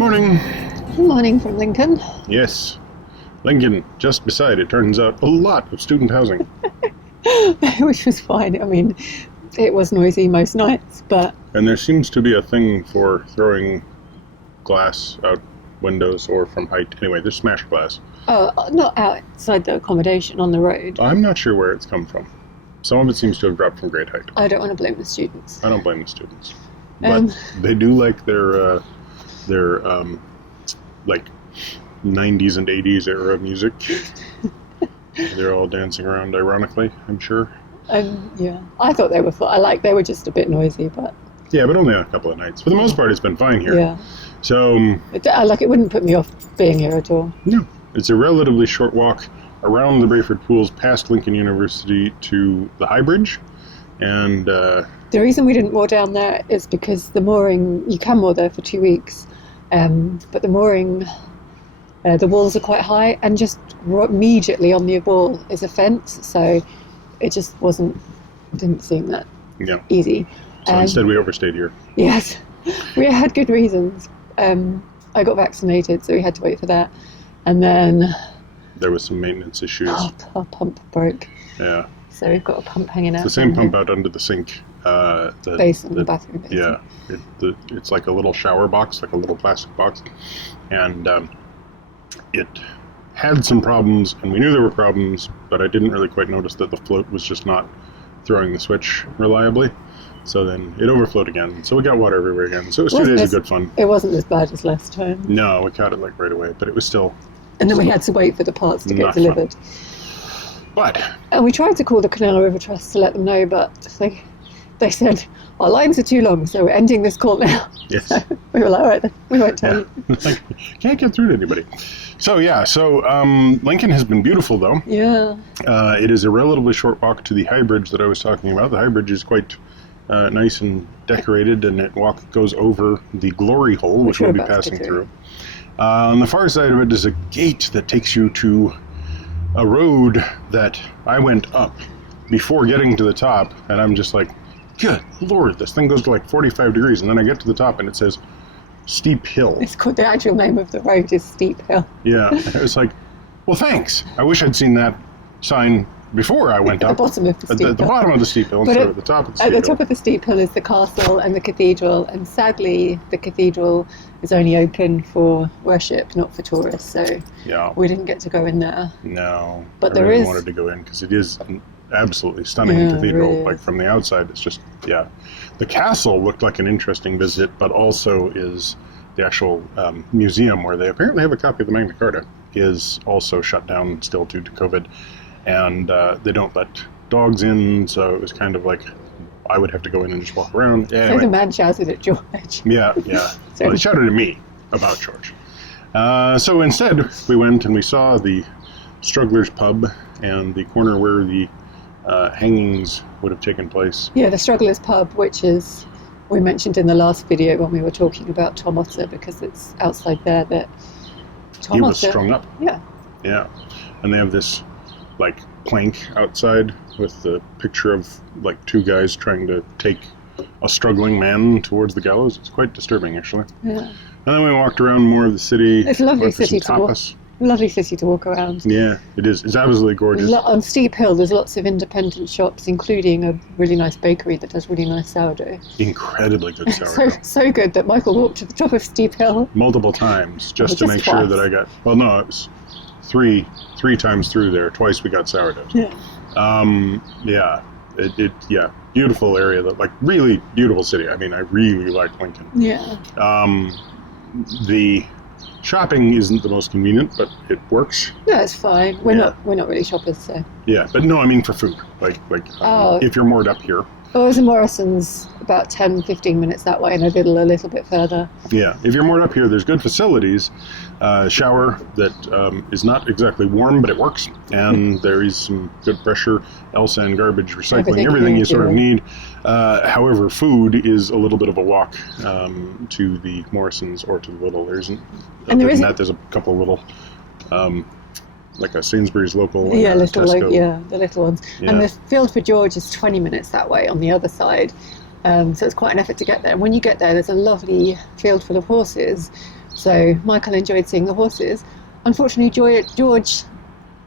Morning. Good morning from Lincoln. Yes. Lincoln, just beside, it turns out, a lot of student housing. Which was fine. I mean, it was noisy most nights, but... And there seems to be a thing for throwing glass out windows or from height. Anyway, there's smashed glass. Oh, not outside the accommodation, on the road. I'm not sure where it's come from. Some of it seems to have dropped from great height. I don't want to blame the students. I don't blame the students. But they do like their like 90s and 80s era music. They're all dancing around, ironically, I'm sure. Yeah, I thought they were fun. They were just a bit noisy, but... Yeah, but only on a couple of nights. For the most part, it's been fine here. Yeah. So... it wouldn't put me off being here at all. No. It's a relatively short walk around the Brayford pools, past Lincoln University to the High Bridge. And... The reason we didn't moor down there is because the mooring... You can moor there for 2 weeks, but the mooring... the walls are quite high, and just immediately on the wall is a fence, so it just didn't seem that easy. So instead we overstayed here. Yes, we had good reasons. I got vaccinated, so we had to wait for that. And then... There was some maintenance issues. Our pump broke. Yeah. So we've got a pump hanging out. It's the same pump out under the sink. The bathroom basin. Yeah. It's like a little shower box, like a little plastic box. And it had some problems, and we knew there were problems, but I didn't really quite notice that the float was just not throwing the switch reliably. So then it overflowed again. So we got water everywhere again. So it was 2 days of good fun. It wasn't as bad as last time. No, we caught it right away, but it was still... And then we had to wait for the parts to get delivered. But... And we tried to call the Canal River Trust to let them know, but they said, our lines are too long, so we're ending this call now. Yes. So we were like, all right then, we won't tell you. Can't get through to anybody. So Lincoln has been beautiful though. Yeah. It is a relatively short walk to the High Bridge that I was talking about. The High Bridge is quite nice and decorated, and it goes over the Glory Hole, which we'll be passing through. On the far side of it is a gate that takes you to a road that I went up before getting to the top, and I'm just like, good Lord, this thing goes to like 45 degrees, and then I get to the top and it says Steep Hill. It's called, the actual name of the road is Steep Hill. Yeah, it's like, well, thanks. I wish I'd seen that sign before I went up. At the bottom of the steep hill. At the bottom of the steep hill instead of the top of the steep hill. At the top of the steep hill is the castle and the cathedral, and sadly the cathedral is only open for worship, not for tourists, so we didn't get to go in there. No, but I really wanted to go in because it is an absolutely stunning cathedral. Really, like from the outside, it's just, The castle looked like an interesting visit, but also is the actual museum where they apparently have a copy of the Magna Carta is also shut down still due to COVID. And they don't let dogs in, so it was kind of like I would have to go in and just walk around. Anyway. So the man shouted at George. Yeah. Well, he shouted at me about George. So instead, we went and we saw the Strugglers Pub and the corner where the hangings would have taken place. Yeah, the Strugglers Pub, which is, we mentioned in the last video when we were talking about Tom Otter, because it's outside there that Tom He Otter... was strung up. Yeah. And they have this plank outside with the picture of two guys trying to take a struggling man towards the gallows. It's quite disturbing, actually. Yeah. And then we walked around more of the city. It's a lovely city to walk. Lovely city to walk around. Yeah, it is. It's absolutely gorgeous. On Steep Hill, there's lots of independent shops, including a really nice bakery that does really nice sourdough. Incredibly good sourdough. so good that Michael walked to the top of Steep Hill multiple times just to make sure that I got. Well, no, it was three times through there. Twice we got sourdough. Yeah. Beautiful area. Really beautiful city. I mean, I really like Lincoln. Yeah. The shopping isn't the most convenient, but it works. Yeah, it's fine. We're not really shoppers, so. Yeah, but no, I mean for food. If you're moored up here. Oh, there's a Morrison's about 10-15 minutes that way, and a little bit further. Yeah, if you're moored up here, there's good facilities. Shower that is not exactly warm, but it works. And there is some good pressure, ELSA and garbage recycling, everything you sort of need. However, food is a little bit of a walk to the Morrison's or to the Little. There's a couple of little... like a Sainsbury's local. The little ones. Yeah. And the Field for George is 20 minutes that way on the other side. So it's quite an effort to get there. And when you get there, there's a lovely field full of horses. So Michael enjoyed seeing the horses. Unfortunately, George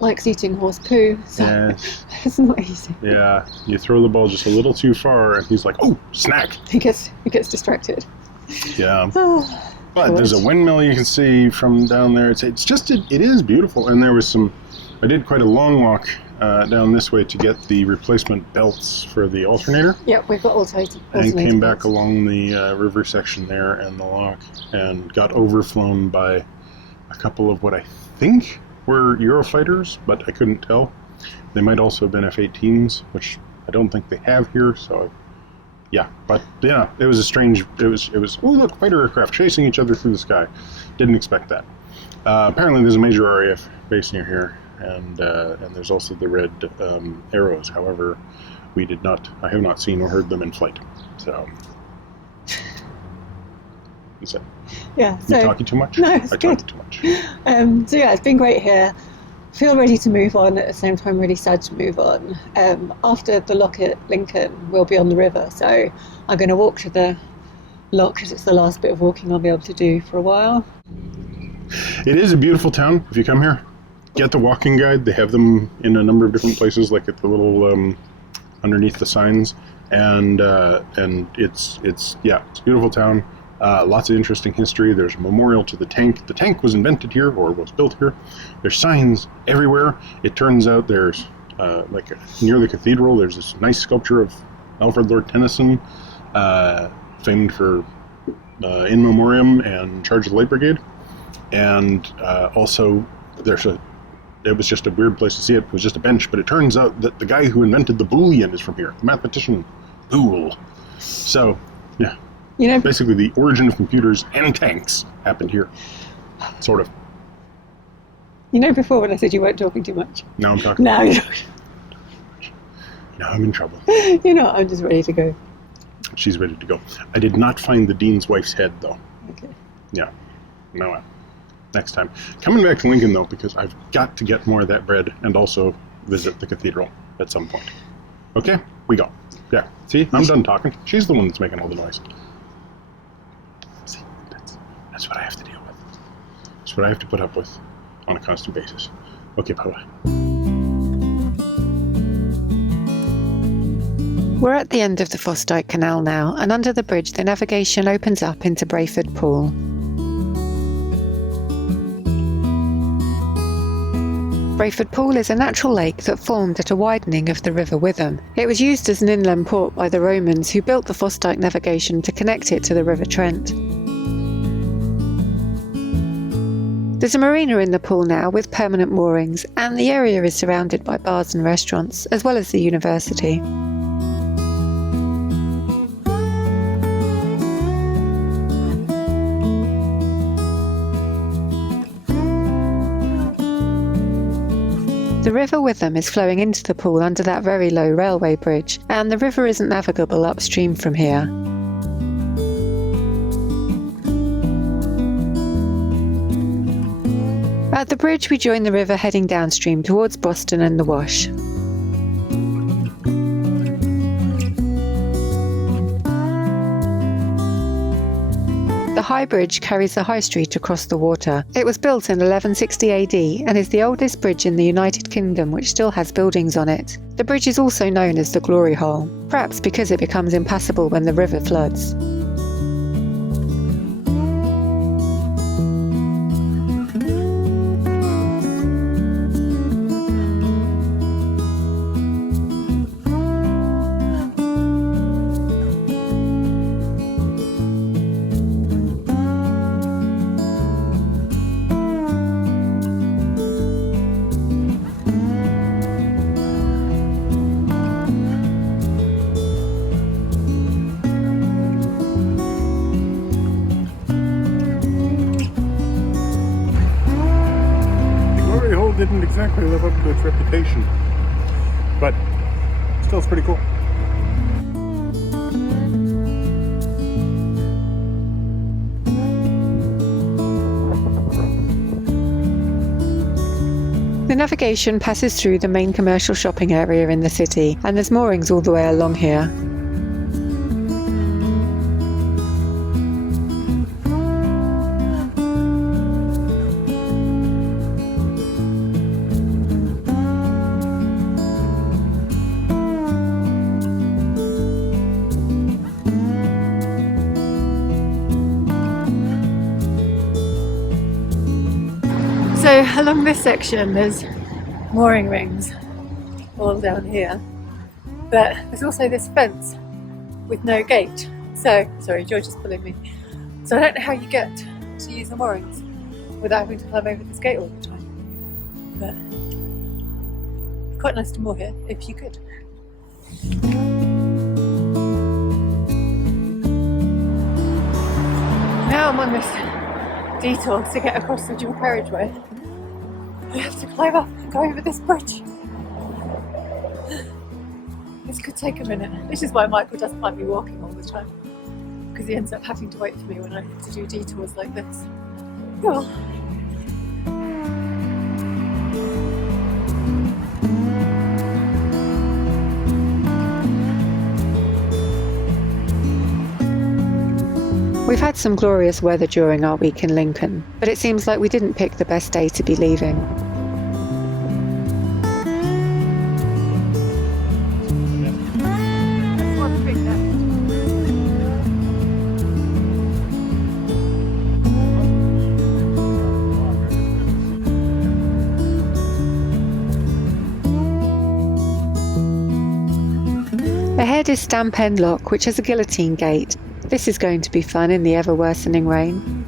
likes eating horse poo, so Yes. it's not easy. Yeah, you throw the ball just a little too far, and he's like, "Oh, snack!" He gets distracted. Yeah. Oh, But there's a windmill you can see from down there. It is beautiful, and there was I did quite a long walk down this way to get the replacement belts for the alternator. Yep, we've got alternator. And came back along the river section there and the lock, and got overflown by a couple of what I think were Eurofighters, but I couldn't tell. They might also have been F-18s, which I don't think they have here, so yeah. But yeah, it was oh look, fighter aircraft chasing each other through the sky. Didn't expect that. Apparently there's a major RAF base near here, and there's also the red arrows. However, I have not seen or heard them in flight. So is it? Yeah. So you talking too much? No, it's good. Talking too much. So yeah, it's been great here. Feel ready to move on, at the same time really sad to move on. After the lock at Lincoln, we'll be on the river, so I'm going to walk to the lock because it's the last bit of walking I'll be able to do for a while. It is a beautiful town. If you come here, get the walking guide. They have them in a number of different places, like at the little underneath the signs, and it's a beautiful town. Lots of interesting history. There's a memorial to the tank. The tank was invented here, or was built here. There's signs everywhere. It turns out there's, near the cathedral, there's this nice sculpture of Alfred Lord Tennyson, famed for In Memoriam and Charge of the Light Brigade. And also, it was just a weird place to see it. It was just a bench, but it turns out that the guy who invented the Boolean is from here, the mathematician Boole. So, yeah. Basically, the origin of computers and tanks happened here. Sort of. Before when I said you weren't talking too much. Now I'm talking. Now you're Now I'm in trouble. I'm just ready to go. She's ready to go. I did not find the dean's wife's head, though. Okay. Yeah. No. Next time. Coming back to Lincoln, though, because I've got to get more of that bread and also visit the cathedral at some point. Okay? We go. Yeah. See? I'm done talking. She's the one that's making all the noise. See? That's what I have to deal with. That's what I have to put up with on a constant basis. Okay, bye-bye. We're at the end of the Fosdyke Canal now, and under the bridge the navigation opens up into Brayford Pool. Brayford Pool is a natural lake that formed at a widening of the River Witham. It was used as an inland port by the Romans, who built the Fosdyke navigation to connect it to the River Trent. There's a marina in the pool now with permanent moorings, and the area is surrounded by bars and restaurants, as well as the university. The River Witham is flowing into the pool under that very low railway bridge, and the river isn't navigable upstream from here. At the bridge we join the river heading downstream towards Boston and the Wash. The High Bridge carries the High Street across the water. It was built in 1160 AD and is the oldest bridge in the United Kingdom which still has buildings on it. The bridge is also known as the Glory Hole, perhaps because it becomes impassable when the river floods. Didn't exactly live up to its reputation, but still it's pretty cool. The navigation passes through the main commercial shopping area in the city, and there's moorings all the way along here. this section there's mooring rings all down here, but there's also this fence with no gate. So, sorry, George is pulling me. So I don't know how you get to use the moorings without having to climb over this gate all the time. But quite nice to moor here if you could. Now I'm on this detour to get across the dual carriageway. I have to climb up and go over this bridge. This could take a minute. This is why Michael doesn't like me walking all the time, because he ends up having to wait for me when I have to do detours like this. Oh. We've had some glorious weather during our week in Lincoln, but it seems like we didn't pick the best day to be leaving. Ahead is Stamp End Lock, which has a guillotine gate. This is going to be fun in the ever-worsening rain.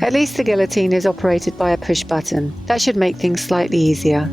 At least the guillotine is operated by a push button. That should make things slightly easier.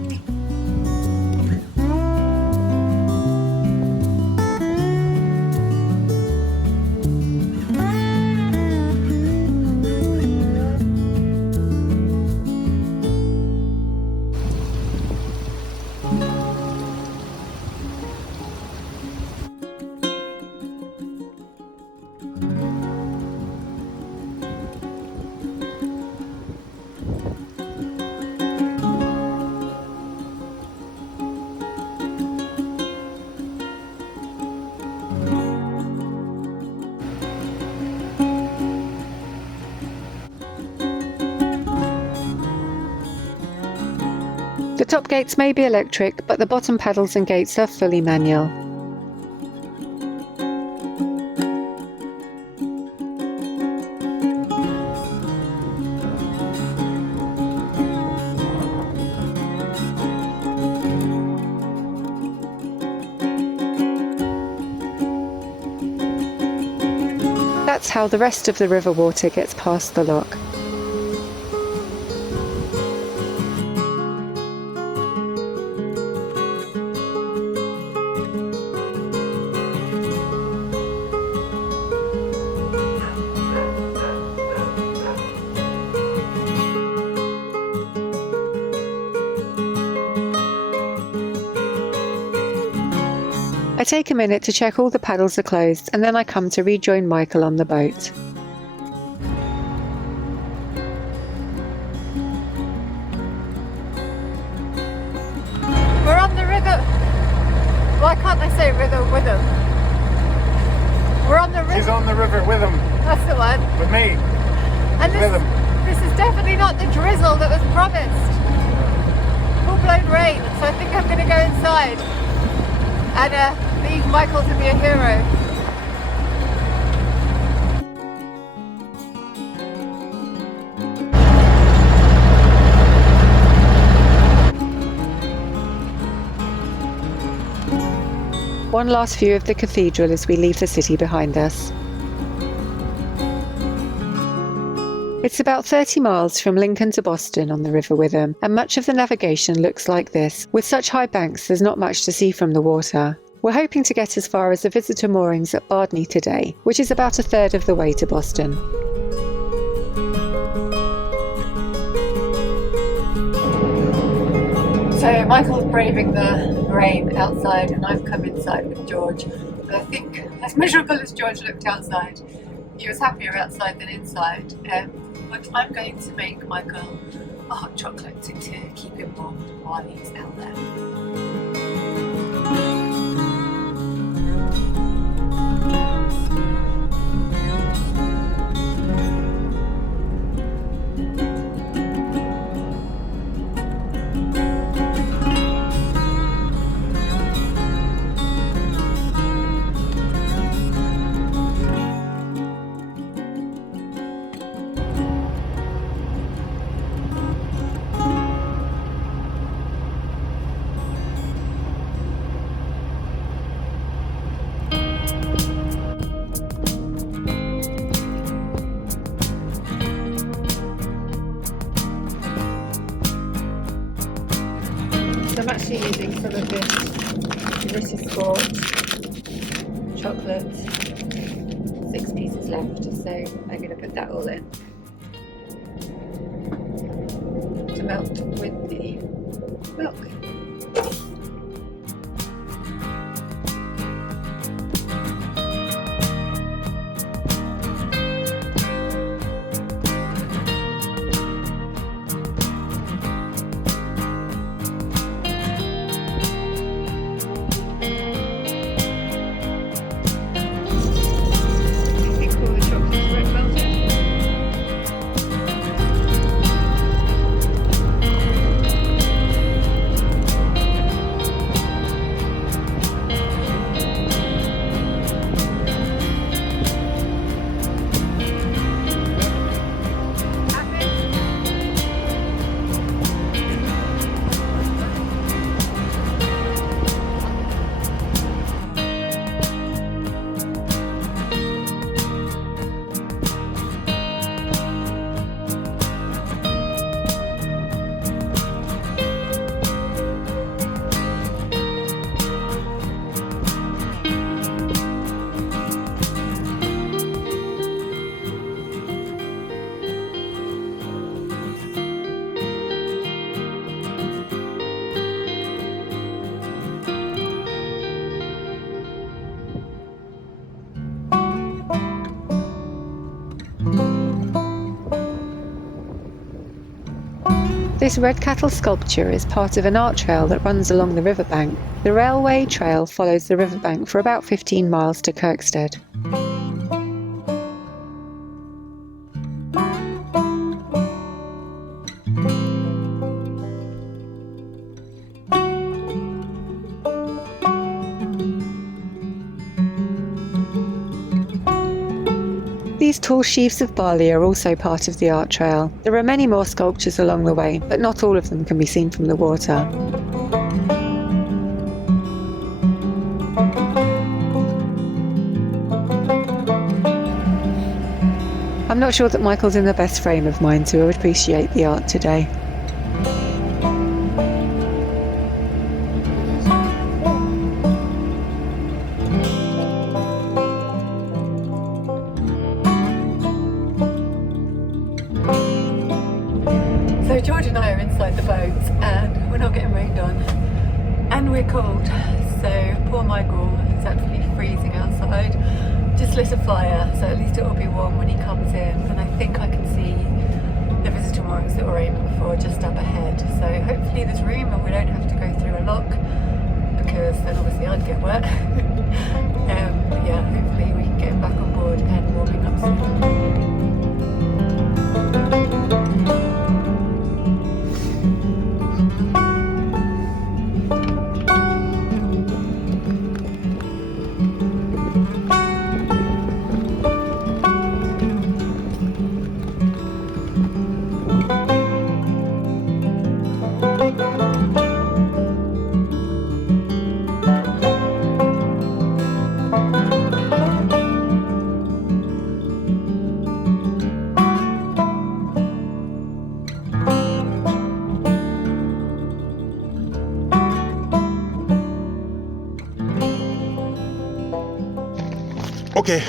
The top gates may be electric, but the bottom paddles and gates are fully manual. That's how the rest of the river water gets past the lock. I take a minute to check all the paddles are closed, and then I come to rejoin Michael on the boat. We're on the river. Why can't I say river with him? We're on the river. She's on the river with him. That's the one. With me. And this is definitely not the drizzle that was promised. Full-blown rain, so I think I'm going to go inside and leave Michael to be a hero. One last view of the cathedral as we leave the city behind us. It's about 30 miles from Lincoln to Boston on the River Witham, and much of the navigation looks like this. With such high banks, there's not much to see from the water. We're hoping to get as far as the visitor moorings at Bardney today, which is about a third of the way to Boston. So Michael's braving the rain outside and I've come inside with George. But I think, as miserable as George looked outside, he was happier outside than inside. But I'm going to make Michael a hot chocolate to keep him warm while he's out there. also using some of this British Sport chocolate. 6 pieces left, so I'm going to put that all in to melt with the milk. This red cattle sculpture is part of an art trail that runs along the riverbank. The railway trail follows the riverbank for about 15 miles to Kirkstead. These tall sheaves of barley are also part of the art trail. There are many more sculptures along the way, but not all of them can be seen from the water. I'm not sure that Michael's in the best frame of mind to appreciate the art today. So George and I are inside the boat and we're not getting rained on and we're cold, so poor Michael is absolutely freezing outside. Just lit a fire, so at least it will be warm when he comes in, and I think I can see the visitor moorings that we're aiming for just up ahead, so hopefully there's room and we don't have to go through a lock, because then obviously I'd get wet. But yeah, hopefully we can get him back on board and warming up soon. Okay,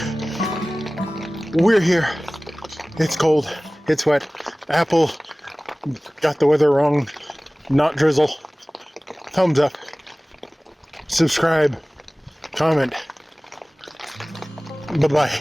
we're here. It's cold, it's wet. Apple got the weather wrong, not drizzle. Thumbs up, subscribe, comment. Bye-bye.